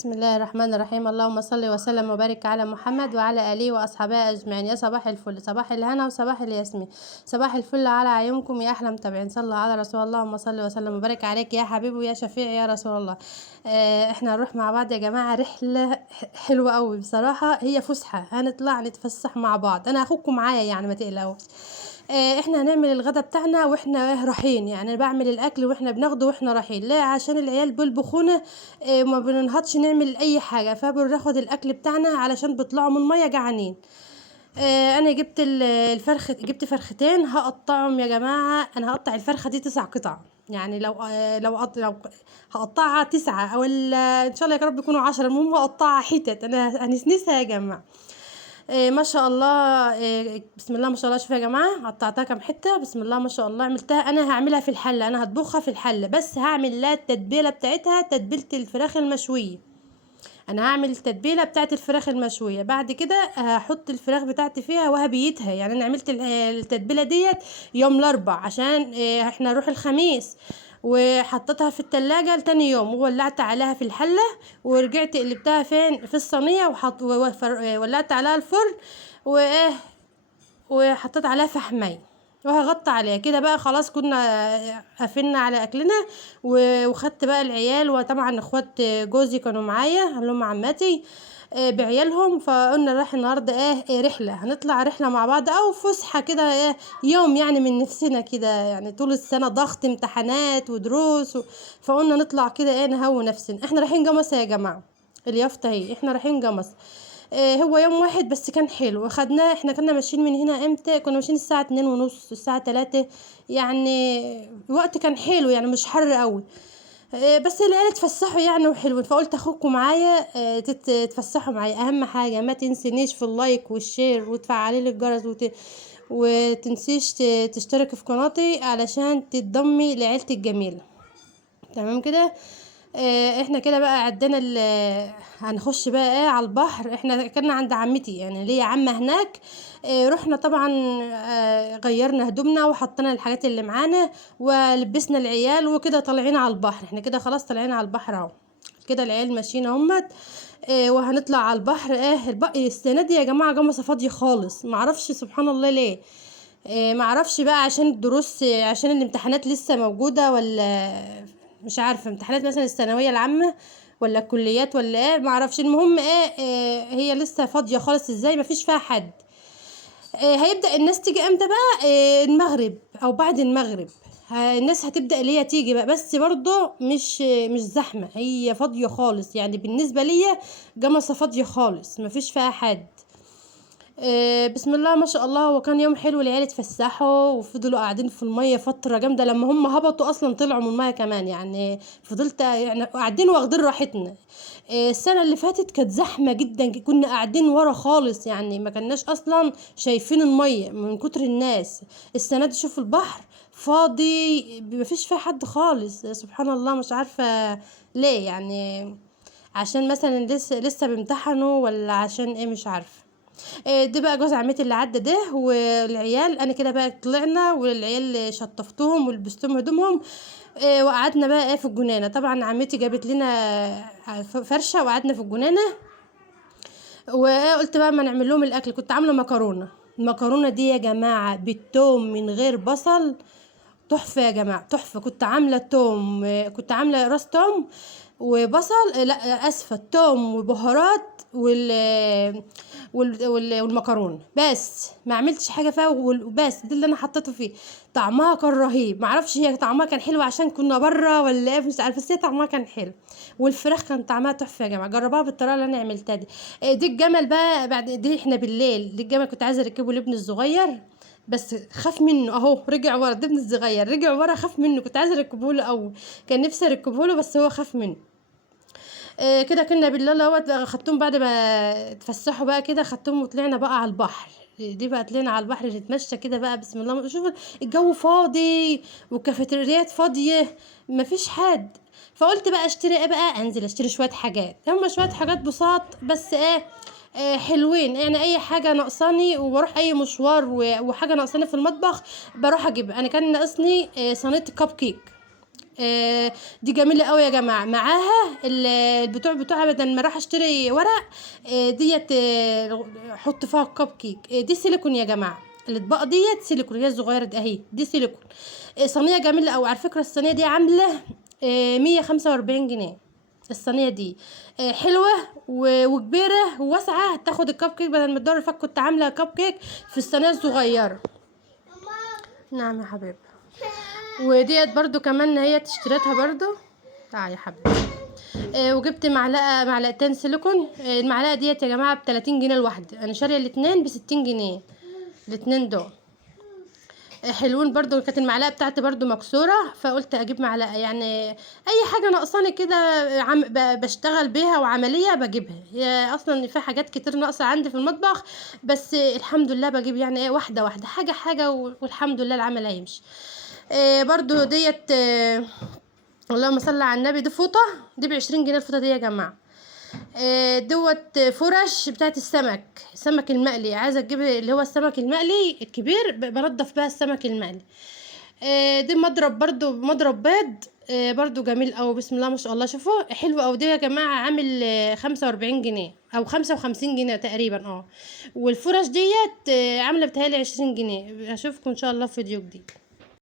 بسم الله الرحمن الرحيم. اللهم صل وسلم وبارك على محمد وعلى اله واصحابه اجمعين. يا صباح الفل، صباح الهنا وصباح الياسمين، صباح الفل على عيونكم يا احلى متابعين. صلى على رسول الله. اللهم صل وسلم وبارك عليك يا حبيبي ويا شفيع يا رسول الله. احنا هنروح مع بعض يا جماعه رحله حلوه قوي بصراحه، هي فسحه، هنطلع نتفسح مع بعض. انا اخوكم معايا يعني ما تقلقوش. احنا هنعمل الغدا بتاعنا واحنا رايحين، يعني انا بعمل الاكل واحنا بناخده واحنا رايحين. ليه؟ عشان العيال بيلبخونا. ما بننهضش نعمل اي حاجه، فبناخد الاكل بتاعنا علشان بيطلعوا من الميه جعانين. انا جبت الفرخ، جبت فرختين هقطعهم يا جماعه. انا هقطع الفرخه دي 9 قطع، يعني لو هقطعها 9 او ان شاء الله يا رب يكونوا 10. المهم هقطعها حتت، انا هنسنسها يا جماعه. ما شاء الله. بسم الله ما شاء الله. شوفوا يا جماعه قطعتها كام حته، بسم الله ما شاء الله. عملتها انا هعملها في الحله، انا هطبخها في الحله، بس هعمل لها التتبيله بتاعتها، تتبيله الفراخ المشويه. انا هعمل التتبيله بتاعت الفراخ المشويه، بعد كده هحط الفراخ بتاعتي فيها وهبيتها. يعني انا عملت التتبيله ديت يوم الاربع عشان احنا نروح الخميس، وحطيتها في التلاجة لتاني يوم، وولعت عليها في الحلة، ورجعت قلبتها فين في الصينية، ولعت عليها الفرن وايه، وحطيت عليها فحماية، وهغطي عليها كده بقى. خلاص كنا قفلنا على اكلنا، وخدت بقى العيال، وطبعا اخوات جوزي كانوا معايا اللي هم عماتي بعيالهم. فقلنا رايح النهارده رحله، هنطلع رحله مع بعض او فسحه كده، يوم يعني من نفسنا كده، يعني طول السنه ضغط امتحانات ودروس فقلنا نطلع كده نهوي نفسنا. احنا رايحين جمصة يا جماعه، اليافطه اهي، احنا رايحين جمصة. هو يوم واحد بس كان حلو، اخدناه. احنا كنا ماشيين من هنا امتى؟ كنا ماشيين الساعه 2:30، الساعه 3، يعني الوقت كان حلو، يعني مش حر قوي. بس العيال اتفسحوا يعني وحلوين، فقلت اخوكم معايا تتفسحوا معايا. اهم حاجه ما تنسنيش في اللايك والشير وتفعلي لي الجرس وتنسيش تشترك في قناتي علشان تتضمي لعيلتي الجميله. تمام كده. احنا كده بقى عدينا هنخش بقى على البحر. احنا كنا عند عمتي، يعني ليا عمة هناك. رحنا طبعا، غيرنا هدومنا وحطينا الحاجات اللي معانا ولبسنا العيال وكده طالعين على البحر. احنا كده خلاص طالعين على البحر اهو، كده العيال ماشيين اهمت. وهنطلع على البحر. السنه دي يا جماعه جمصة فاضيه خالص، معرفش سبحان الله ليه. معرفش بقى عشان الدروس، عشان الامتحانات لسه موجودة، ولا مش عارفة امتحانات مثلا الثانوية العامة ولا الكليات ولا معرفش. المهم هي لسه فاضية خالص. ازاي مفيش فيها حد؟ هيبدأ الناس تيجي امتى بقى؟ المغرب او بعد المغرب. الناس هتبدأ اللي هي تيجي بقى، بس برضه مش زحمة، هي فاضية خالص يعني بالنسبة ليا. جمصة فاضية خالص مفيش فيها حد. بسم الله ما شاء الله. وكان يوم حلو، العيال اتفسحوا وفضلوا قاعدين في الميه فتره جامده. لما هم هبطوا اصلا طلعوا من الميه كمان، يعني فضلت يعني قاعدين واخدين راحتنا. السنه اللي فاتت كانت زحمه جدا، كنا قاعدين ورا خالص، يعني ما كناش اصلا شايفين الميه من كتر الناس. السنه دي شوف البحر فاضي، ما فيش فيه حد خالص. سبحان الله، مش عارفه ليه، يعني عشان مثلا لسه بيمتحنوا ولا عشان ايه، مش عارفه. ده بقى جوز عمتي اللي عدى ده والعيال. انا كده بقى طلعنا والعيال شطفتهم ولبستهم هدومهم. وقعدنا بقى في الجنينه. طبعا عمتي جابت لنا فرشه وقعدنا في الجنينه. وقلت بقى ما نعمل لهم الاكل. كنت عامله مكرونه. المكرونه دي يا جماعه بالثوم من غير بصل، تحفه يا جماعه تحفه. كنت عامله توم، كنت عامله راس توم وبصل، لا اسفه، توم وبهارات والمكرونه بس، ما عملتش حاجه فيها وبس. دي اللي انا حطيته فيه. طعمها كان رهيب، معرفش هي طعمها كان حلو عشان كنا بره ولا ايه، مش عارفه، بس هي طعمها كان حلو. والفراخ كان طعمها تحفه يا جماعه، جربوها بالطريقه اللي انا عملتها دي. دي الجمل بقى بعد دي، احنا بالليل دي الجمل كنت عايزه اركبه لابني الصغير، بس خاف منه اهو، رجع ورا. ده ابني الصغير رجع ورا، خاف منه. كنت عايزه اركبه له، او كان نفسي اركبه له بس هو خاف منه. كده كنا بالليل اهوت. خدتهم بعد ما اتفسحوا بقى كده، خدتهم وطلعنا بقى على البحر. دي بقى طلعنا على البحر نتمشى كده بقى. بسم الله شوف، الجو فاضي والكافيتريات فاضيه، مفيش حد. فقلت بقى اشتري ايه بقى، انزل اشتري شويه حاجات. هم شويه حاجات بساط بس حلوين، يعني اي حاجه ناقصاني وبروح اي مشوار وحاجه ناقصاني في المطبخ بروح اجيبها. انا كان ناقصني صينيه كب كيك، دي جميله قوي يا جماعه. معاها البتوع بتوعها، بدل ما اروح اشتري ورق ديت احط فيها الكب كيك. دي سيليكون يا جماعه، الاطباق ديت سيليكون، هي الصغيره دي اهي، دي سيليكون. صينيه جميله قوي على فكره. الصينيه دي عامله 145 جنيه. الصينيه دي حلوه وكبيره وواسعه، تاخد الكب كيك بدل ما الدور اللي فات كنت عامله كب كيك في الصينيه الصغيره. نعم يا حبيبي. وديت برضو كمان هي اشتريتها برضو. تعالي يا حبيبي. وجبت معلقتين سيليكون. المعلقه ديت يا جماعه ب30 جنيه الواحده، انا شاريه الاتنين ب60 جنيه، الاتنين دول حلوين برضو. كانت المعلقه بتاعتي برضو مكسوره، فقلت اجيب معلقه يعني اي حاجه ناقصاني كده بشتغل بيها وعمليه بجيبها. هي اصلا في حاجات كتير ناقصه عندي في المطبخ، بس الحمد لله بجيب يعني ايه، واحده واحده، حاجه حاجه، والحمد لله العمل هيمشي. برضو ديت اللهم صل على النبي. دي فوطه، دي ب20 جنيه الفوطه دي يا جماعه. دوت فرش بتاعت السمك المقلي. عايزه تجيب اللي هو السمك المقلي الكبير، بنضف بقى السمك المقلي. دي مضرب برضو، مضرب بيض. برضو جميل اوي، بسم الله ما شاء الله. شوفوا حلو اوي. ده يا جماعه عامل 45 جنيه او 55 جنيه تقريبا. والفرش ديت عامله بتهيألي 20 جنيه. اشوفكم ان شاء الله في فيديو جديد.